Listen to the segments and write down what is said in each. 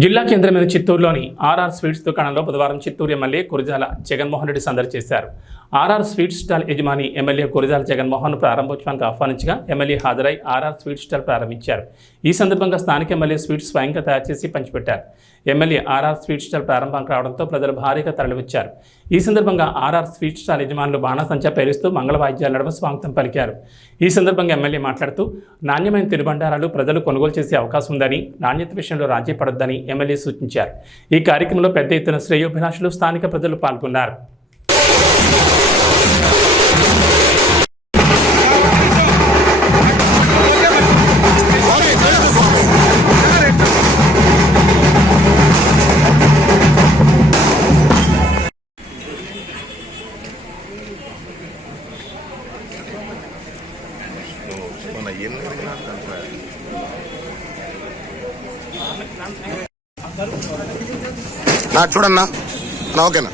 జిల్లా కేంద్రమైన చిత్తూరులోని RR sweets దుకాణంలో బుధవారం చిత్తూరు ఎమ్మెల్యే కురజాల జగన్మోహన్ రెడ్డి సందడి చేశారు. ఆర్ఆర్ స్వీట్ స్టాల్ యజమాని ఎమ్మెల్యే కురిజాల జగన్మోహన్ ప్రారంభోత్సవానికి ఆహ్వానించగా ఎమ్మెల్యే హాజరై ఆర్ఆర్ స్వీట్ స్టాల్ ప్రారంభించారు. ఈ సందర్భంగా స్థానిక ఎమ్మెల్యే స్వీట్స్ స్వయంగా తయారు చేసి పంచిపెట్టారు. MLA R R sweet stall ప్రారంభం కావడంతో ప్రజలు భారీగా తరలివచ్చారు. ఈ సందర్భంగా ఆర్ఆర్ స్వీట్ స్టాల్ యజమానులు బాణాసంచా పేరుస్తూ మంగళ వాయిద్యాల నడవ స్వాగతం పలికారు. ఈ సందర్భంగా ఎమ్మెల్యే మాట్లాడుతూ నాణ్యమైన తిరుబండారాలు ప్రజలు కొనుగోలు చేసే అవకాశం ఉందని నాణ్యత విషయంలో రాజీ పడొద్దని ఎమ్మెల్యే సూచించారు. ఈ కార్యక్రమంలో పెద్ద ఎత్తున శ్రేయోభిలాషులు స్థానిక ప్రజలు పాల్గొన్నారు. మన ఏం చూడన్నా నా ఓకేనా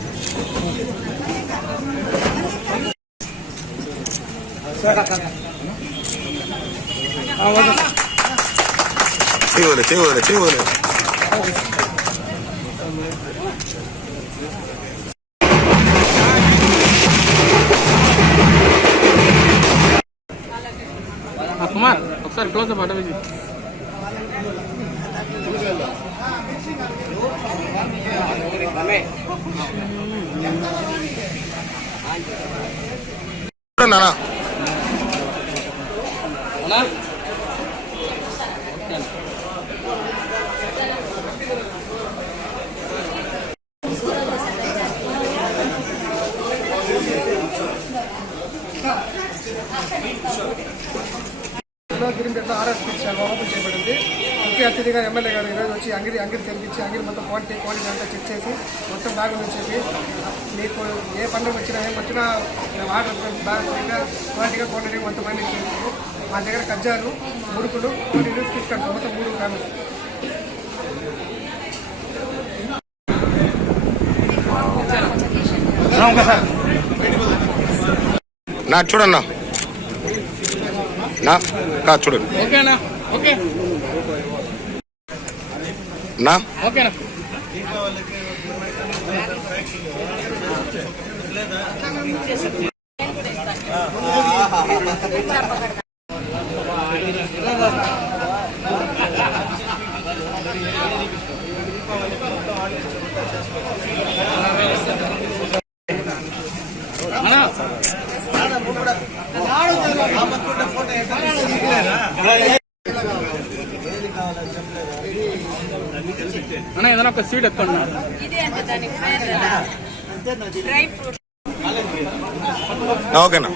చేయలే చేయలే చేయలే ఆ కుమార్ ఒకసారి క్లోజ్ అప్ అడవి చూడన్నా గిరింపేటలో ఆర్ఎస్ శాఖ ఓపెన్ చేయబడింది ముఖ్య అతిథిగా ఎమ్మెల్యే గారు ఈరోజు వచ్చి అంగిరి అంగిరి తెరిపించి అంగిరి మొత్తం క్వాలిటీ క్వాలిటీ అంతా చెక్ చేసి మొత్తం బాగుందని చెప్పి మీకు ఏ పండుగ వచ్చినా ఏం వచ్చినా మేము ఆర్డర్ బాగా క్వాలిటీగా క్వాలిటీ మొత్తం చేసాము మా దగ్గర కజ్జాలు మురుకులు పూరీలు స్టిక్కర్స్ మొత్తం మూడు ఫేమస్ నా చూడన్నా. నా నా చూడండి ఓకేనా? ఓకే. నా ఓకేనా? అన్నా అన్న ఏదైనా ఒక సీట్ ఎత్తున్నా ఇదే అంటే దానికి పేరు కదా డ్రై ఫ్రూట్ నా ఓకేనా